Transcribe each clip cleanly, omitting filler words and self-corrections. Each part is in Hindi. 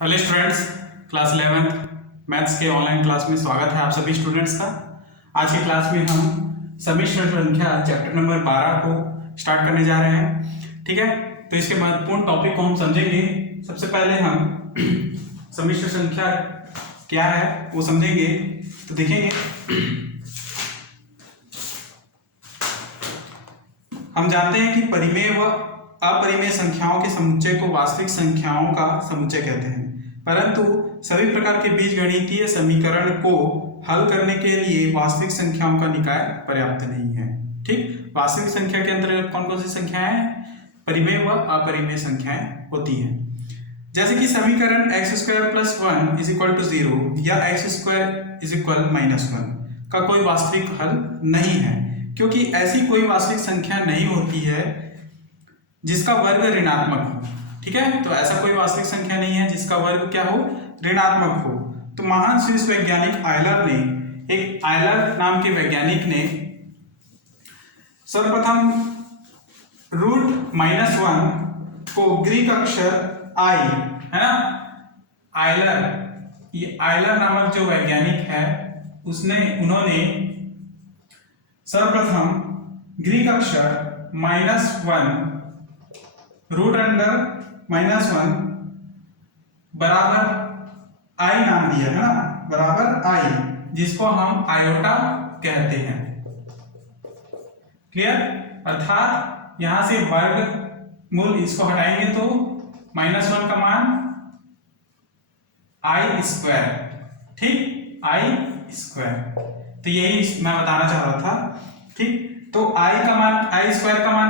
हेलो स्टूडेंट्स, क्लास 11 मैथ्स के ऑनलाइन क्लास में स्वागत है आप सभी स्टूडेंट्स का। आज की क्लास में हम सम्मिश्र संख्या चैप्टर नंबर 12 को स्टार्ट करने जा रहे हैं। ठीक है, तो इसके महत्वपूर्ण टॉपिक को हम समझेंगे। सबसे पहले हम सम्मिश्र संख्या क्या है वो समझेंगे। तो देखेंगे, हम जानते हैं कि परिमेय व अपरिमेय संख्याओं के समुच्चय को वास्तविक संख्याओं का समुच्चय कहते हैं, परंतु सभी प्रकार के बीजगणितीय समीकरण को हल करने के लिए वास्तविक संख्याओं का निकाय पर्याप्त नहीं है। ठीक, वास्तविक संख्या के अंतर्गत कौन कौन सी संख्याएं परिमेय व अपरिमेय संख्याएं होती हैं। जैसे कि समीकरण x² + 1 = 0 या x² = -1 का कोई वास्तविक हल नहीं है, क्योंकि ऐसी कोई वास्तविक संख्या नहीं होती है जिसका वर्ग ऋणात्मक हो। ठीक है, तो ऐसा कोई वास्तविक संख्या नहीं है जिसका वर्ग क्या हो, ऋणात्मक हो। तो महान स्विस वैज्ञानिक आयलर नाम के वैज्ञानिक ने सर्वप्रथम √-1 को ग्रीक अक्षर आई, है ना, आयलर नामक जो वैज्ञानिक है उन्होंने सर्वप्रथम ग्रीक अक्षर -1 √(-1) बराबर आई नाम दिया, है ना, बराबर आई, जिसको हम आयोटा कहते हैं। क्लियर, अर्थात यहां से वर्गमूल इसको हटाएंगे तो -1 का मान I²। ठीक, I², तो यही मैं बताना चाह रहा था। ठीक, तो I² का मान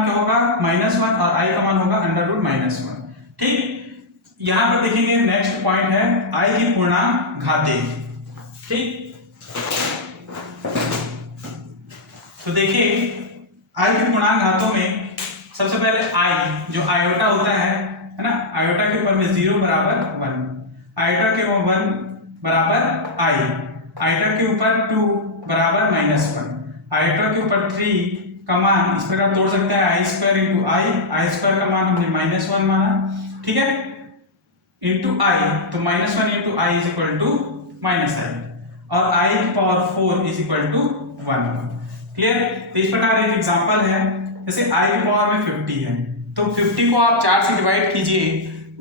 क्या होगा, -1, और I का मान होगा √-1। ठीक, यहां पर देखेंगे नेक्स्ट पॉइंट है I की पूर्णांक घातें। ठीक, तो देखिए I की पूर्णांक घातों में सबसे पहले I जो आयोटा होता है ना, आयोटा के ऊपर में 0 बराबर 1, आयोटा के ऊपर 1 बराबर I, आयोटा के ऊपर 2 बराबर -1, आयोटा के ऊपर 3 का मान इस प्रकार तोड़ सकते हैं I² का मान हमने -1 माना। ठीक है, इंटू I, तो -1 × I = -I, और I⁴ = 1। क्लियर, तो इस प्रकार एक एग्जांपल है, जैसे I⁻में 50 है, तो 50 को आप 4 से डिवाइड कीजिए,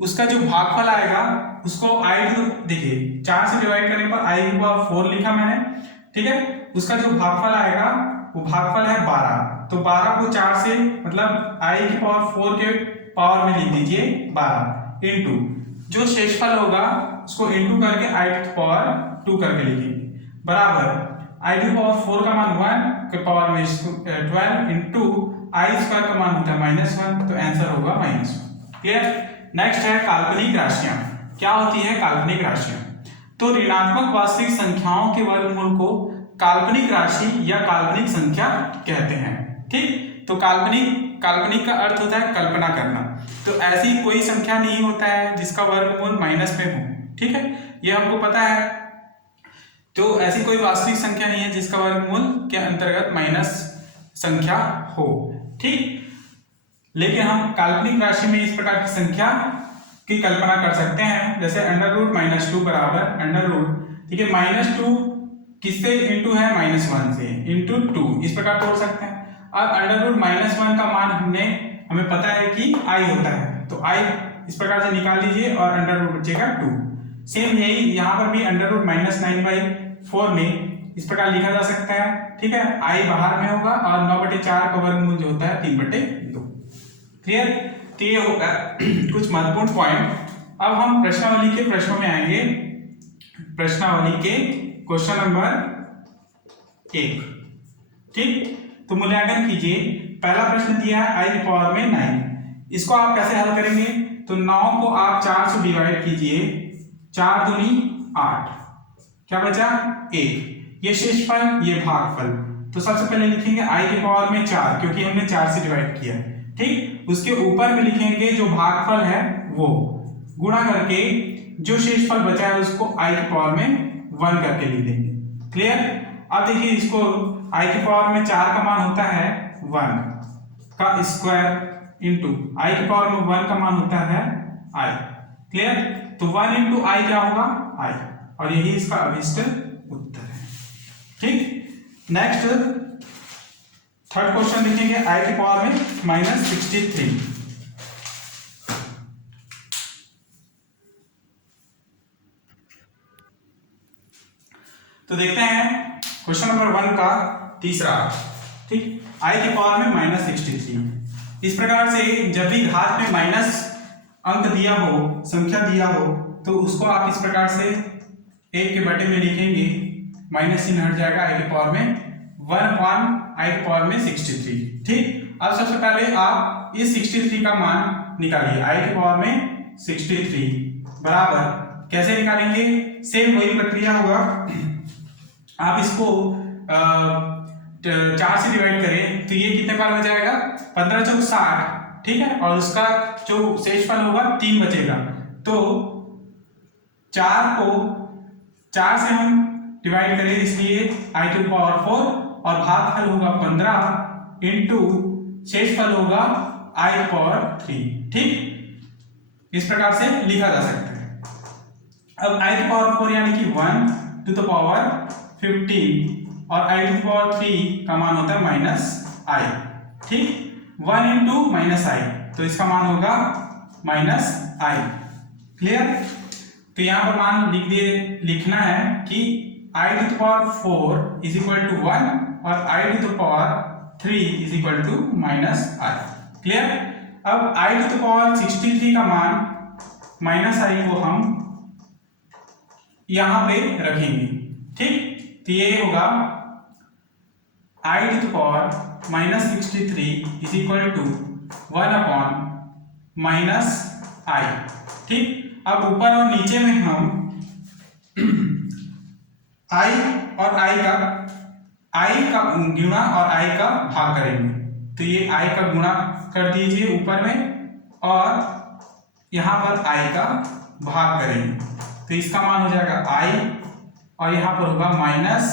उसका जो भागफल आएगा उसको देखिए 4 से डिवाइड करने पर I⁴ लिखा मैंने। ठीक है, उसका जो भागफल आएगा वो भागफल है 12, तो 12 को 4 से मतलब I⁴ के पावर में लिख दीजिए 12, इंटू जो शेषफल होगा उसको इंटू करके I⁴ करके लिखेंगे, बराबर I⁴ का मान 1 के पावर में 12 इंटू I² का मान होता है -1, तो आंसर होगा -1। क्लियर, नेक्स्ट है काल्पनिक राशियां। क्या होती है काल्पनिक राशियां? तो ऋणात्मक वास्तविक संख्याओं के वर्गमूल को काल्पनिक राशि या काल्पनिक संख्या कहते हैं। ठीक, तो काल्पनिक का अर्थ होता है कल्पना करना, तो ऐसी कोई संख्या नहीं होता है जिसका वर्गमूल माइनस में हो। ठीक है, ये हमको पता है, तो ऐसी कोई वास्तविक संख्या नहीं है जिसका वर्गमूल के अंतर्गत माइनस संख्या हो। ठीक, लेकिन हम काल्पनिक राशि में इस प्रकार की संख्या की कल्पना कर सकते हैं, जैसे √-2 बराबर √, ठीक है, -2 किससे इंटू है, -1 से इंटू 2, इस प्रकार तोड़ सकते हैं। अब √-1 का मान हमें पता है कि I होता है, तो I इस प्रकार से निकाल लीजिए और √ बचेगा 2। सेम यही यहाँ पर भी √-9/4 में इस प्रकार लिखा जा सकता है। ठीक है, I बाहर में होगा और 9/4 का वर्गमूल जो होता है 3/2। क्लियर, तो ये होगा कुछ महत्वपूर्ण पॉइंट। अब हम प्रश्नावली के प्रश्नों में आएंगे। प्रश्नावली के क्वेश्चन नंबर 1। ठीक, तो मूल्यांकन कीजिए। पहला प्रश्न दिया है I⁻ में 9, इसको आप कैसे हल करेंगे? तो 9 को आप 4 से डिवाइड कीजिए, 4 दूनी 8, क्या बचा 1, ये शेषफल ये भागफल। तो सबसे पहले लिखेंगे I⁻ में 4, क्योंकि हमने 4 से डिवाइड किया। ठीक, उसके ऊपर में लिखेंगे जो भागफल है वो गुणा करके जो शेषफल बचा है उसको I⁻ में 1 करके लिख देंगे। क्लियर, अब देखिए इसको I⁻ में 4 का मान होता है 1 का स्क्वायर इंटू I⁻ में 1 का मान होता है I। क्लियर, तो 1 इंटू आई क्या होगा आई, और यही इसका अभिष्ट उत्तर है। ठीक, नेक्स्ट थर्ड क्वेश्चन लिखेंगे आई की पावर में -63। तो देखते हैं क्वेश्चन नंबर 1 का तीसरा। ठीक, आई की पावर में -63। इस प्रकार से जब भी घात में माइनस अंक दिया हो, संख्या दिया हो, तो उसको आप इस प्रकार से 1 के बटे में लिखेंगे, माइनस चिन्ह हट जाएगा, आई की पावर में 1 आई की पावर में 63। ठीक, अब सबसे पहले आप इस 63 का मान निकालिए। आई की पावर में 63 बराबर कैसे निकालेंगे, सेम वही प्रक्रिया होगा। आप इसको 4 से डिवाइड करें तो ये कितने बार हो जाएगा, 15 चौक 60। ठीक है, और उसका जो शेषफल होगा 3 बचेगा, तो 4 को 4 से हम डिवाइड करें, इसलिए आई टू पावर 4 और भागफल होगा 15 इंटू शेषफल होगा आई पावर 3। ठीक, इस प्रकार से लिखा जा सकता है। अब आई की पावर 4 यानी कि 1 टू द पावर 15 और आई टू पावर 3 का मान होता है माइनस आई। ठीक, 1 इंटू माइनस आई, तो इसका मान होगा माइनस आई। क्लियर, तो यहां पर मान लिख दिए, लिखना है कि i to the power 4 is equal to 1 और i to the power 3 is equal to minus i. Clear, अब आई टू द पावर 63 का मान माइनस आई को हम यहां पे रखेंगे। ठीक, तो ये होगा i to the power -63 is equal to 1 upon minus i. ठीक, अब ऊपर और नीचे में हम आई और आई का गुणा और आई का भाग करेंगे। तो ये आई का गुणा कर दीजिए ऊपर में, और यहां पर आई का भाग करेंगे, तो इसका मान हो जाएगा आई, और यहां पर होगा माइनस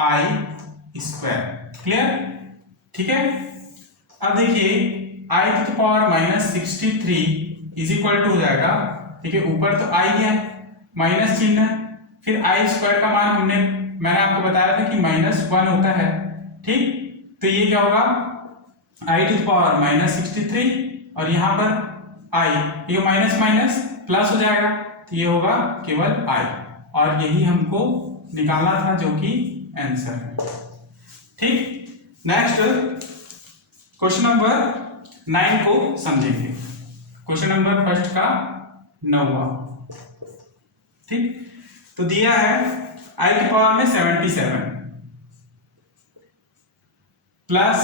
आई स्क्वायर। क्लियर, ठीक है। अब देखिए i to the power -63 is equal to हो जाएगा, ठीक है, ऊपर तो आई है माइनस चिन्ह, फिर आई स्क्वायर का मान मैंने आपको बताया था कि -1 होता है। ठीक, तो ये क्या होगा, आई टू द पावर -63 और यहाँ पर आई, ये माइनस माइनस प्लस हो जाएगा, तो ये होगा केवल आई, और यही हमको निकालना था जो कि आंसर है। ठीक, नेक्स्ट क्वेश्चन नंबर 9 को समझेंगे। क्वेश्चन नंबर फर्स्ट का 9वां। ठीक, तो दिया है आई की पावर में 77 प्लस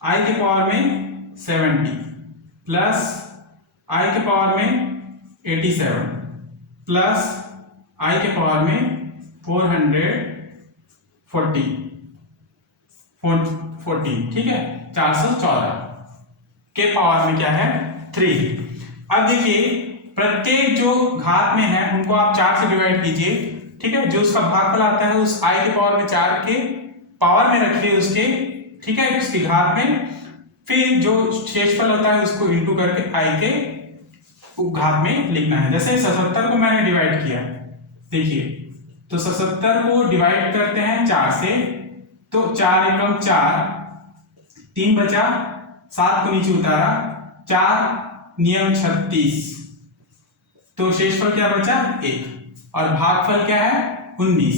आई के पावर में 70 प्लस आई के पावर में 87 प्लस आई के पावर में 440, ठीक है, 414 के पावर में क्या है 3। अब देखिए प्रत्येक जो घात में है उनको आप 4 से डिवाइड कीजिए, ठीक है, जो उसका भागफल आता है उस आई के पावर में 4 के पावर में रखिए उसके, ठीक है, उसकी घात में, फिर जो शेषफल होता है उसको इंटू करके आई के घात में लिखना है। जैसे 77 को मैंने डिवाइड किया, देखिए, तो 77 को डिवाइड करते हैं 4 से, तो 4 एकम 4, 3 बचा, 7 को नीचे उतारा, 4 नियम 36, तो शेषफल क्या बचा 1, और भागफल क्या है 19।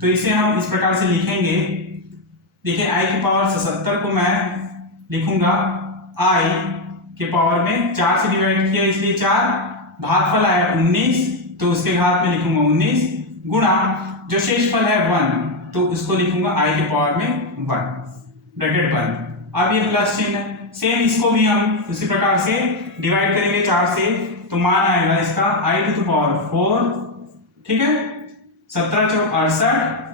तो इसे हम इस प्रकार से लिखेंगे, देखिए आई की पावर 77 को मैं लिखूंगा आई के पावर में 4 से डिवाइड किया इसलिए 4, भागफल आया 19, तो उसके घात में लिखूंगा 19 गुणा जो शेषफल है 1, तो उसको लिखूंगा आई के पावर में 1, ब्रैकेट बंद। अब ये प्लस चिन्ह है, सेम इसको भी हम उसी प्रकार से डिवाइड करेंगे 4 से, तो मान आएगा इसका आई टू द पावर 4, ठीक है, 17 चौक 68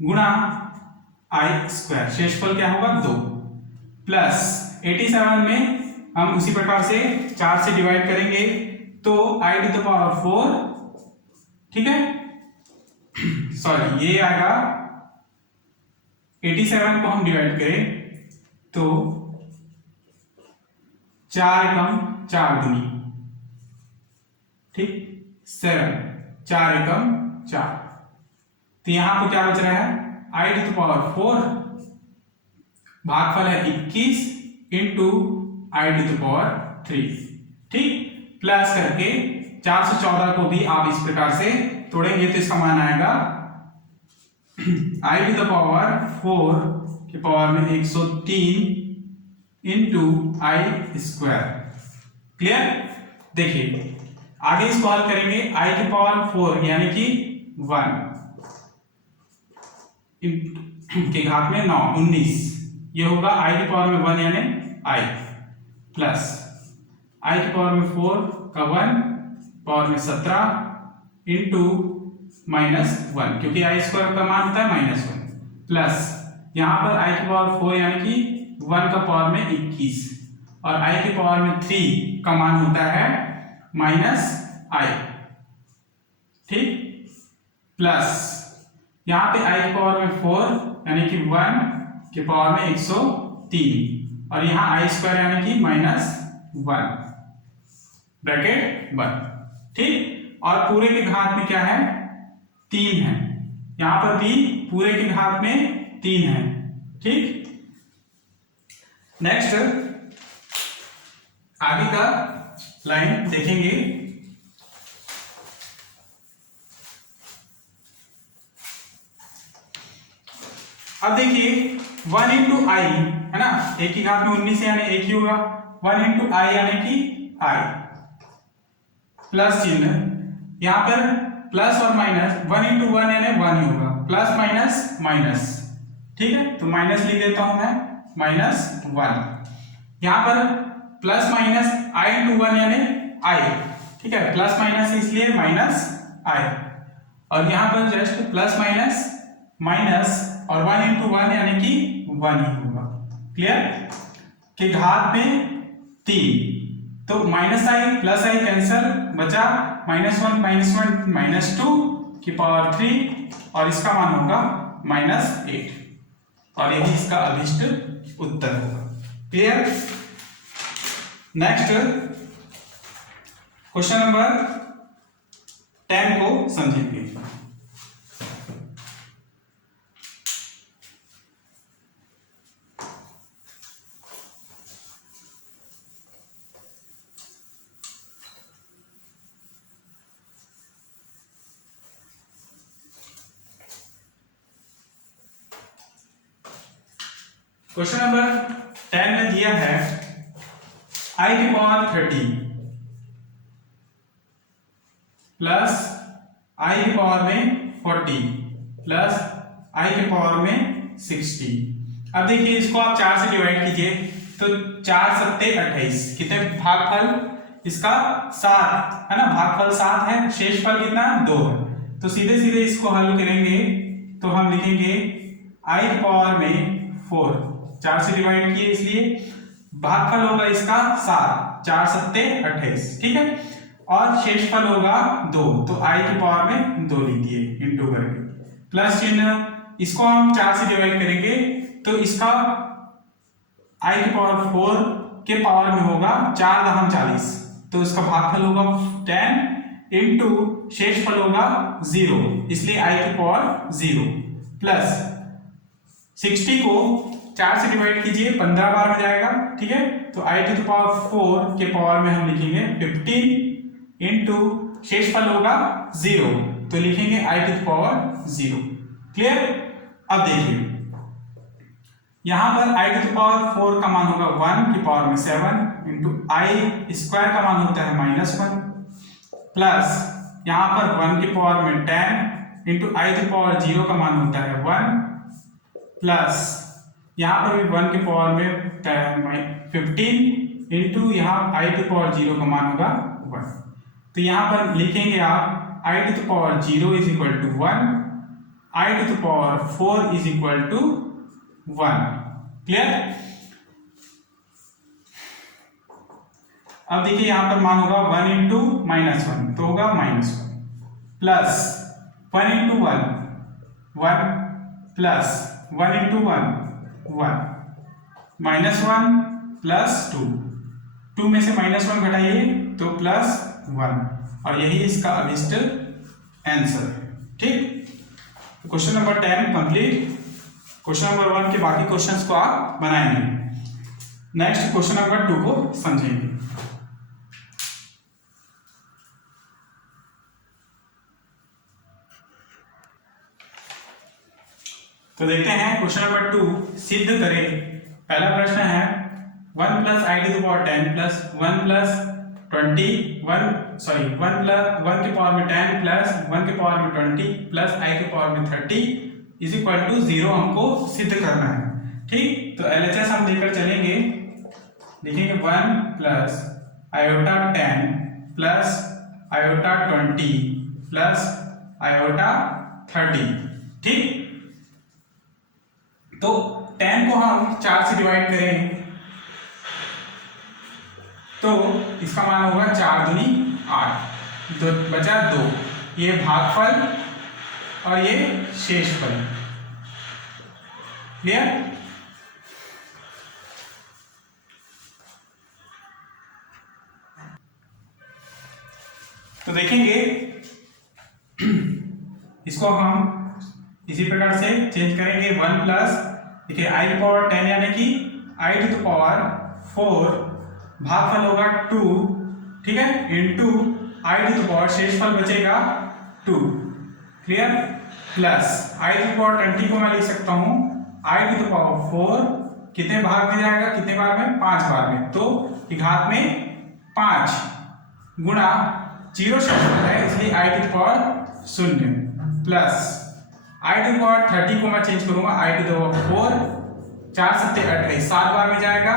गुणा आई स्क्वायर, शेषफल क्या होगा 2, प्लस 87 में हम उसी प्रकार से 4 से डिवाइड करेंगे, तो आई टू द पावर 4, ठीक है, सॉरी ये आएगा 87 को हम डिवाइड करें तो 4 एकम 4 दूनी, ठीक, 7, 4 एकम 4। तो यहां पर क्या बच रहा है, i टू द पावर 4 भागफल है 21 into i to the power 3, ठीक, प्लस करके 414 को भी आप इस प्रकार से तोड़ेंगे तो इसका मान आएगा i टू द पावर 4 के पावर में 103 इंटू आई स्क्वायर। क्लियर? देखिए आगे इसको हल करेंगे, i की पावर 4 यानी कि 1 के घात में 9, 19, ये होगा i की पावर में 1 यानी i, प्लस i की पावर में 4 का 1 पावर में 17 इंटू -1, क्योंकि i स्क्वायर का मान होता है -1, प्लस यहां पर i की पावर 4 यानी कि 1 का पावर में 21 और i की पावर में 3 का मान होता है -i, ठीक, प्लस यहां पे i की पावर में 4 यानी कि 1 के पावर में 103 और यहां i स्क्वायर यानी कि -1 ब्रैकेट 1, ठीक, और पूरे के घात में क्या है, 3 है, यहां पर भी पूरे के घात में 3 है, ठीक। नेक्स्ट आगे का लाइन देखेंगे, अब देखिए 1 इंटू आई है ना, एक की घात में 19 है यानी एक ही होगा, 1 इंटू आई यानी कि आई, प्लस चिन्ह यहां पर प्लस और माइनस, 1 इंटू 1 यानी 1 ही होगा, प्लस माइनस माइनस, ठीक है, तो माइनस लिख देता हूं मैं, -1, यहां पर प्लस माइनस i इंटू 1 यानी i, ठीक है, प्लस माइनस इसलिए -i, और यहां पर जस्ट प्लस माइनस माइनस और 1 इंटू 1 यानी कि 1 ही होगा। क्लियर? के घात में 3, तो -i प्लस i कैंसल, बचा -1 -2 की पावर 3 और इसका मान होगा -8 और यही इसका अभिष्ट उत्तर होगा। क्लियर? नेक्स्ट क्वेश्चन नंबर 10 को समझेंगे। क्वेश्चन नंबर 10 में दिया है i की पावर 30 प्लस i की पावर में 40 प्लस i की पावर में 60। अब देखिए इसको आप 4 से डिवाइड कीजिए तो 4 सत्ते 28, कितने भागफल इसका 7 है ना, भागफल 7 है, शेषफल कितना 2 है, तो सीधे सीधे इसको हल करेंगे तो हम लिखेंगे i की पावर में 4, 4 से डिवाइड किए इसलिए भागफल होगा इसका 7, 4 सत्ते 28, ठीक है, और शेषफल होगा 2, तो i की पावर में 2 लिख दिए इंटू करके, प्लस चिन्ह, इसको हम 4 से डिवाइड करेंगे तो इसका i की पावर 4 के पावर में होगा 4 दहम 40, तो इसका भागफल होगा 10 इंटू शेषफल होगा 0, इसलिए i की पावर 0, प्लस 60 को 4 से डिवाइड कीजिए 15 बार में जाएगा, ठीक है, तो i टू द पावर 4 के पावर में हम लिखेंगे 15 इंटू शेषफल होगा 0, तो लिखेंगे i to the power 0। Clear? अब देखिए यहां पर i टू द पावर 4 का मान होगा 1 की पावर में 7 इंटू i स्क्वायर का मान होता है -1, प्लस यहां पर 1 की पावर में 10 into i to the power 0 का मान होता है 1, प्लस यहां पर भी 1 के पावर में 15 इंटू यहाँ i टू पावर 0 का मान होगा 1, तो यहां पर लिखेंगे आप i to power 0 is equal to 1, i to power 4 is equal to 1। Clear? अब देखिए यहां पर मान होगा 1 इंटू -1 तो होगा -1, plus 1 into 1 plus 1 into 1 1 -1 plus 2 2 में से -1 घटाइए तो +1, और यही इसका अभिष्ट आंसर है। ठीक, question number 10 complete. Question number 1 के बाकी क्वेश्चंस को आप बनाएंगे। नेक्स्ट क्वेश्चन नंबर 2 को समझेंगे। तो देखते हैं क्वेश्चन नंबर 2, सिद्ध करें। पहला प्रश्न है 1 + i⁻10 + 1 + 20 1 के पावर में 10 प्लस 1 के पावर में 20 प्लस i के पावर में 30 = 0 हमको सिद्ध करना है। ठीक, तो LHS हम लेकर चलेंगे, लिखेंगे 1 + i⁻10 plus i⁻20 plus i⁻30। ठीक, तो 10 को हम 4 से डिवाइड करें तो इसका मान होगा 4 दूनी 8, तो बचा 2। ये भागफल और ये शेषफल। क्लियर? तो देखेंगे इसको हम इसी प्रकार से चेंज करेंगे। 1 प्लस, देखिए i⁻10 यानी कि i⁴ भागफल होगा 2, ठीक है, इंटू i⁻, शेषफल बचेगा 2। क्लियर? प्लस i⁻20 को मैं लिख सकता हूं i⁴ कितने भाग में जाएगा, कितने बार में, 5 बार में, तो घात में 5 गुणा 0 शेषफल है इसलिए i⁻0 प्लस i⁻30 को मैं चेंज करूंगा i⁴, 4 × 7 = 28, 7 बार में जाएगा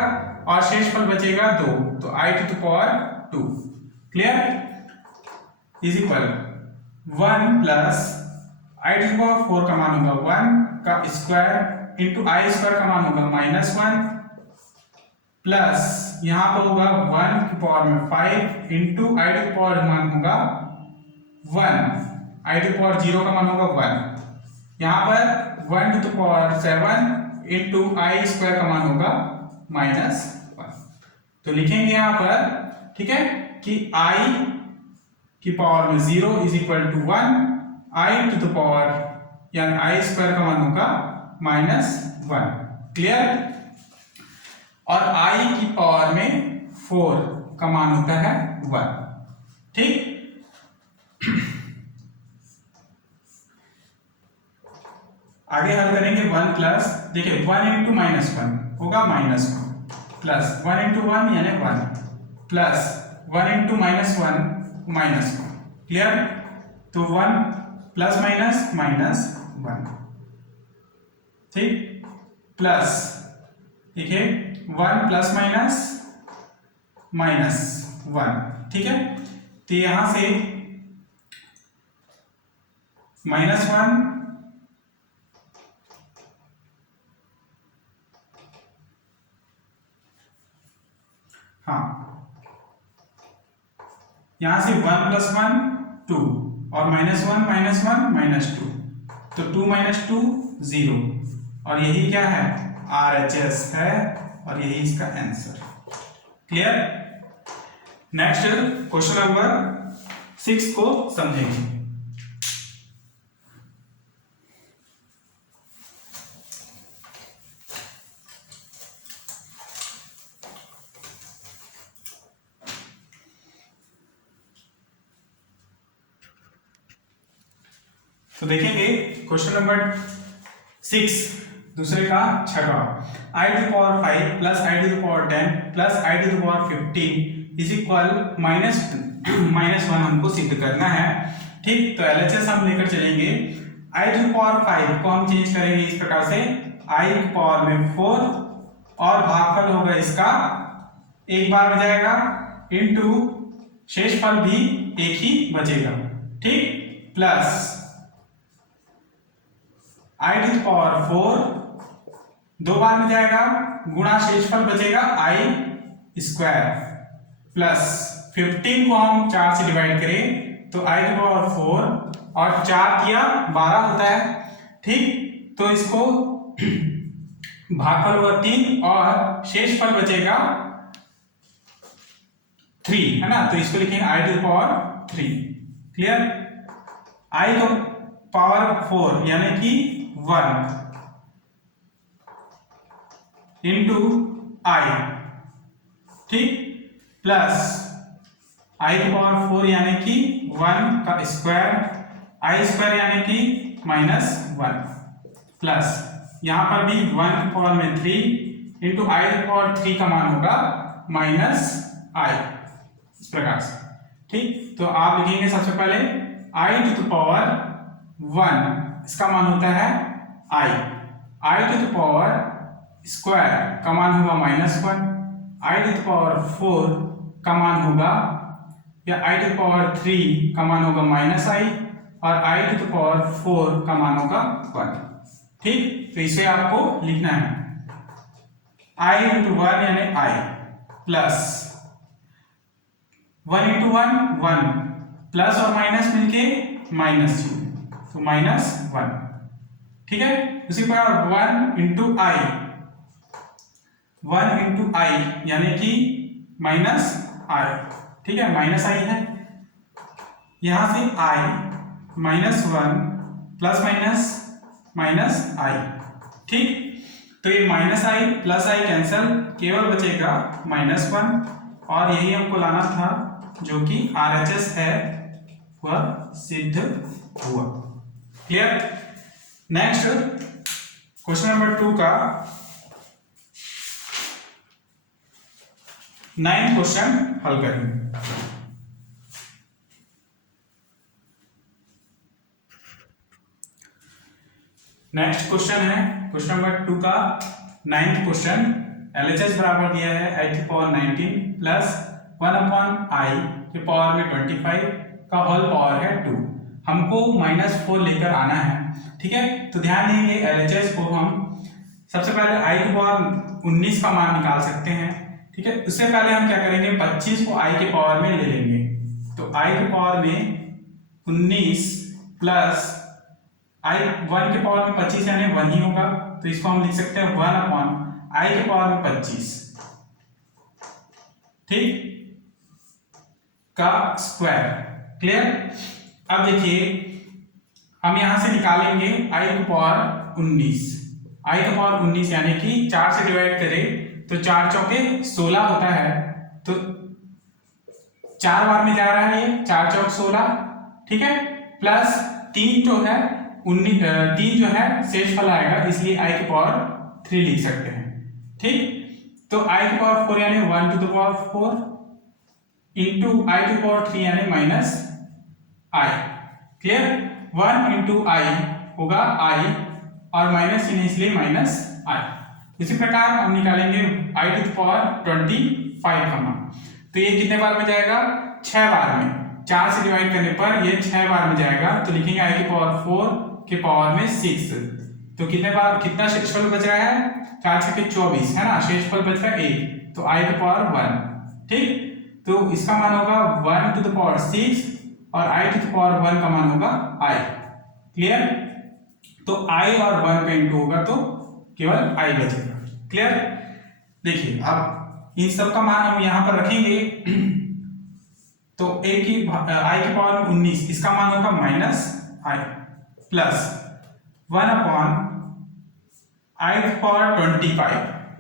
और शेषफल बचेगा 2, तो i⁻2। क्लियर? = 1 प्लस i⁴ का मान होगा 1 का स्क्वायर इंटू i² का मान होगा -1 प्लस यहां पर होगा 1 की पावर में 5 इंटू i⁻ मान होगा 1, i⁻0 का मान होगा 1, यहां पर 1⁷ इंटू i² का मान होगा -1। तो लिखेंगे यहां पर, ठीक है, कि i की पावर में 0 = 1, i⁻, यानी i² का मान होगा -1। क्लियर? और i की पावर में 4 का मान होता है 1। ठीक, आगे हल करेंगे। 1 प्लस, देखिए 1 × -1 होगा -1 प्लस 1 × 1 यानी 1 प्लस 1 × -1 -1। क्लियर? तो 1 प्लस माइनस 1। ठीक, प्लस देखिए 1 प्लस -1। ठीक है, तो यहां से -1 यहां से 1 + 1 2 और -1 -2, तो 2 - 2 0, और यही क्या है, RHS है, और यही इसका answer. Clear? Next question number 6 को समझेंगे। तो देखेंगे क्वेश्चन नंबर 6 दूसरे का छठा, i⁵ plus i⁻10 plus i⁻15 -1 हमको सिद्ध करना है। ठीक, तो LHS हम लेकर चलेंगे। i⁵ को हम चेंज करेंगे इस प्रकार से, i की पावर में 4 और भागफल होगा इसका एक बार में जाएगा इंटू शेषफल भी एक ही बचेगा। ठीक, प्लस i⁴ 2 बार में जाएगा गुणा शेषफल बचेगा i² प्लस 15 को हम 4 से डिवाइड करें तो i⁴ और 4 किया 12 होता है। ठीक, तो इसको भागफल होगा 3 और शेषफल बचेगा 3 है ना, तो इसको लिखेंगे i to the power 3। Clear? i को पावर 4 यानी कि 1 इंटू i, ठीक, प्लस i की पावर 4 यानी कि 1 का स्क्वायर, i स्क्वायर यानी कि -1, प्लस यहां पर भी 1 की पावर में 3 इंटू i की पावर 3 का मान होगा -i, इस प्रकार से। ठीक, तो आप लिखेंगे सबसे पहले i टू द पावर 1, इसका मान होता है i to the power square का मान होगा -1, i टू द पावर 4 का मान होगा, या i टू द पावर 3 का मान होगा -i, और i टू द पावर 4 का मान होगा 1। ठीक, तो इसे आपको लिखना है i इंटू 1 यानी i, प्लस 1 इंटू 1 प्लस और माइनस मिलके -2, तो -1। ठीक है, उसी प्रकार 1 इंटू i यानी कि -i, ठीक है, -i है, यहां से i -1 प्लस -i, ठीक, तो ये -i प्लस i कैंसल, केवल बचेगा -1, और यही हमको लाना था जो कि RHS है वह सिद्ध हुआ। क्लियर? नेक्स्ट क्वेश्चन नंबर 2 का 9th क्वेश्चन हल करेंगे। नेक्स्ट क्वेश्चन है क्वेश्चन नंबर 2 का 9th क्वेश्चन। LHS बराबर दिया है i की पावर 19 प्लस 1/i के पावर में 25 का होल पावर है 2। हमको -4 लेकर आना है। ठीक है, तो ध्यान देंगे LHS को हम सबसे पहले i की पावर 19 का मान निकाल सकते हैं। ठीक है, उससे पहले हम क्या करेंगे, 25 को i के पावर में ले लेंगे, तो i के पावर में 19 प्लस i 1 के पावर में 25 यानी 1 ही होगा, तो इसको हम लिख सकते हैं 1/i के पावर में 25, ठीक, का स्क्वायर। क्लियर? अब देखिए हम यहां से निकालेंगे i की पावर 19, i की पावर 19 यानी कि 4 से डिवाइड करें तो 4 चौके 16 होता है, तो 4 बार में जा रहा है ये, 4 चौक 16, ठीक है, प्लस 3 जो है 3 जो है शेषफल आएगा, इसलिए i की पावर 3 लिख सकते हैं। ठीक, तो i की पावर 4 यानी 1 to the power 4 into i की पावर 3 यानी -i। क्लियर? 1 इंटू i होगा i और माइनस चिन्ह इसलिए -i। इसी प्रकार हम निकालेंगे i टू द पावर 25 का मान, तो ये कितने बार में जाएगा, 6 बार में, 4 से डिवाइड करने पर ये 6 बार में जाएगा, तो लिखेंगे i की पावर 4 के पावर में 6, तो कितने बार, कितना शेषफल बच रहा है, 4 से 24 है ना, शेषफल बच रहा है 1, तो i की पावर 1। ठीक, तो इसका मान होगा 1 टू द पावर 6 और i टू द पावर 1 का मान होगा i। क्लियर? तो i और 1 का इंटू होगा तो केवल i बचेगा। क्लियर? देखिए अब इन सब का मान हम यहां पर रखेंगे, तो a की i की पावर 19, इसका मान होगा -i प्लस 1/i की पावर 25,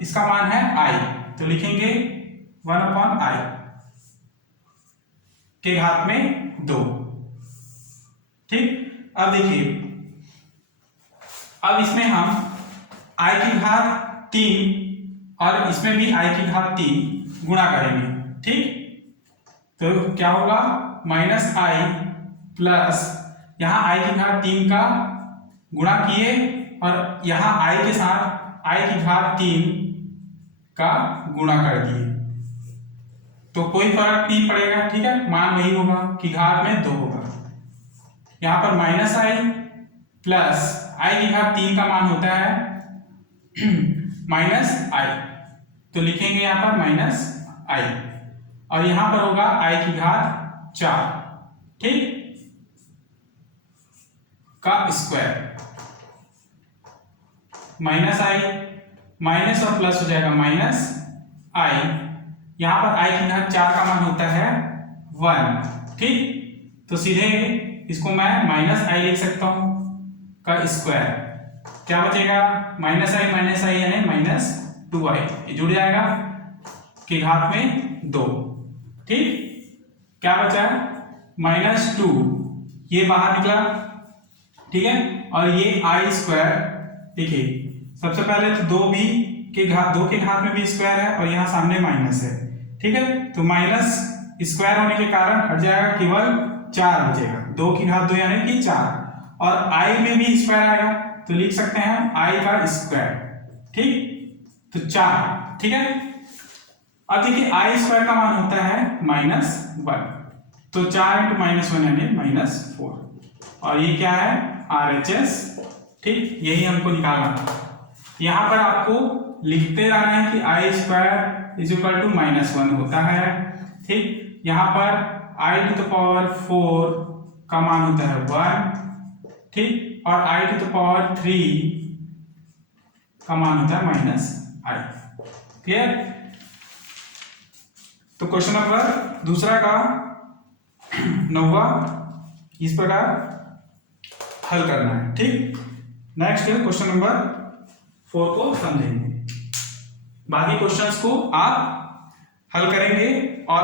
इसका मान है i, तो लिखेंगे 1/i के घात में 2। ठीक, अब देखिए, अब इसमें हम i की घात 3 और इसमें भी i की घात 3 गुणा करेंगे। ठीक, तो क्या होगा, -i प्लस यहां i की घात 3 का गुणा किए और यहां i के साथ i की घात 3 का गुणा कर दिए, तो कोई फर्क नहीं पड़ेगा। ठीक है, मान वही होगा कि घात में 2 होगा। यहां पर -i प्लस i की घात 3 का मान होता है -i, तो लिखेंगे यहां पर -i और यहां पर होगा i की घात 4, ठीक, का स्क्वायर, -i माइनस और प्लस हो जाएगा -i यहाँ पर i की घात 4 का मान होता है 1, ठीक। तो सीधे इसको मैं -i लिख सकता हूँ का स्क्वायर, क्या बचेगा -i यानी -2i, ये जुड़ जाएगा की घात में 2, ठीक। क्या बचा -2, ये बाहर निकला, ठीक है। और ये i स्क्वायर, देखिए सबसे पहले तो 2 के घात में भी स्क्वायर है और यहाँ सामने माइनस है, ठीक है। तो माइनस स्क्वायर होने के कारण हट जाएगा, केवल 4 बचेगा, 2 की घात 2 यानी कि 4, और i में भी स्क्वायर आएगा तो लिख सकते हैं i का स्क्वायर, ठीक। तो 4, ठीक है। अब देखिए i स्क्वायर का मान होता है -1, तो 4 × -1 यानी -4, और ये क्या है RHS, ठीक। यही हमको निकालना था। यहाँ पर आपको लिखते रहना है कि i square is equal to -1 होता है, ठीक। यहाँ पर i⁴ का मान होता है 1, ठीक, और i⁴ का मान होता है -i, क्लियर। तो क्वेश्चन नंबर दूसरा का 9वां इस प्रकार हल करना है, ठीक। नेक्स्ट क्वेश्चन नंबर 4 को समझेंगे, बाकी क्वेश्चंस को आप हल करेंगे और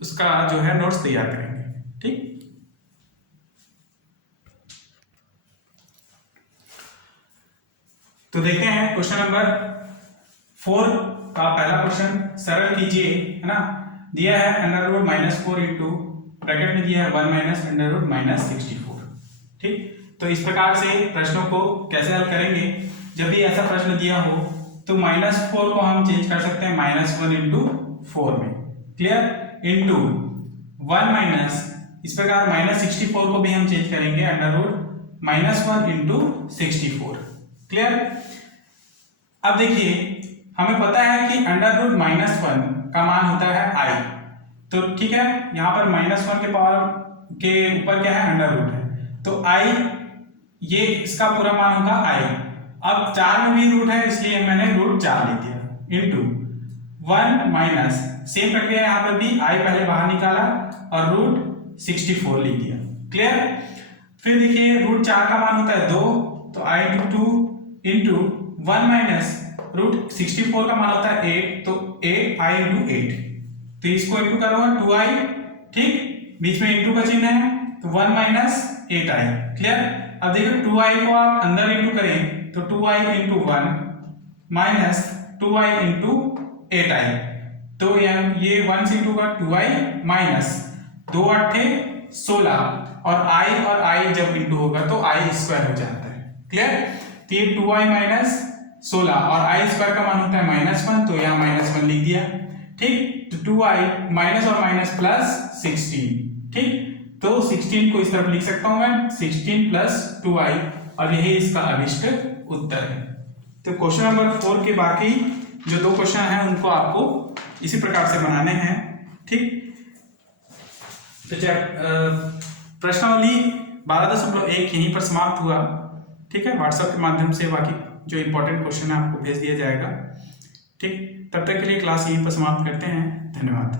उसका जो है नोट्स तैयार करेंगे, ठीक। तो देखते हैं क्वेश्चन नंबर 4 का पहला क्वेश्चन, सरल कीजिए, है ना। दिया है √-4 इंटू ब्रैकेट में दिया है 1 - √-64, ठीक। तो इस प्रकार से प्रश्नों को कैसे हल करेंगे, जब भी ऐसा प्रश्न दिया हो तो -4 को हम चेंज कर सकते हैं -1 इंटू 4 में, क्लियर, इंटू 1 इस प्रकार -64 को भी हम चेंज करेंगे √-1 इंटू 64, क्लियर। अब देखिए हमें पता है कि √-1 का मान होता है i, तो ठीक है, यहाँ पर -1 के पावर के ऊपर क्या है √ है, तो i ये इसका पूरा मान होगा i। अब 4 में भी रूट है इसलिए मैंने √4 लिख दिया, इंटू 1 सेम प्रक्रिया यहाँ पर भी i पहले बाहर निकाला और √64 लिख दिया, क्लियर। फिर देखिए √4 का मान होता है 2, तो i/2 इंटू 1 √64 का मान होता है 8, तो 8i × 8, तो इसको इंटू करूंगा 2i, ठीक, बीच में इंटू का चिन्ह है, तो 1 - 8i, क्लियर। अब देखो 2i को आप अंदर इंटू करें तो 2i × 1 - 2i × 8i, तो ये 1 से इंटू का 2i माइनस 2 × 16, और i जब इंटू होगा तो i स्क्वायर हो जाता है, क्लियर। तो ये 2i - 16 और i स्क्वायर का मान होता है -1, तो यहाँ -1 लिख दिया, ठीक। तो 2i माइनस और माइनस प्लस 16, ठीक। तो 16 को इस तरफ लिख सकता हूं मैं, 16 + 2i, और यही इसका अभिष्ट उत्तर है। तो क्वेश्चन नंबर 4 के बाकी जो 2 क्वेश्चन हैं उनको आपको इसी प्रकार से बनाने हैं, ठीक। तो प्रश्नावली 12.1 यहीं पर समाप्त हुआ, ठीक है। व्हाट्सएप के माध्यम से बाकी जो इंपॉर्टेंट क्वेश्चन है आपको भेज दिया जाएगा, ठीक। तब तक के लिए क्लास यहीं पर समाप्त करते हैं, धन्यवाद।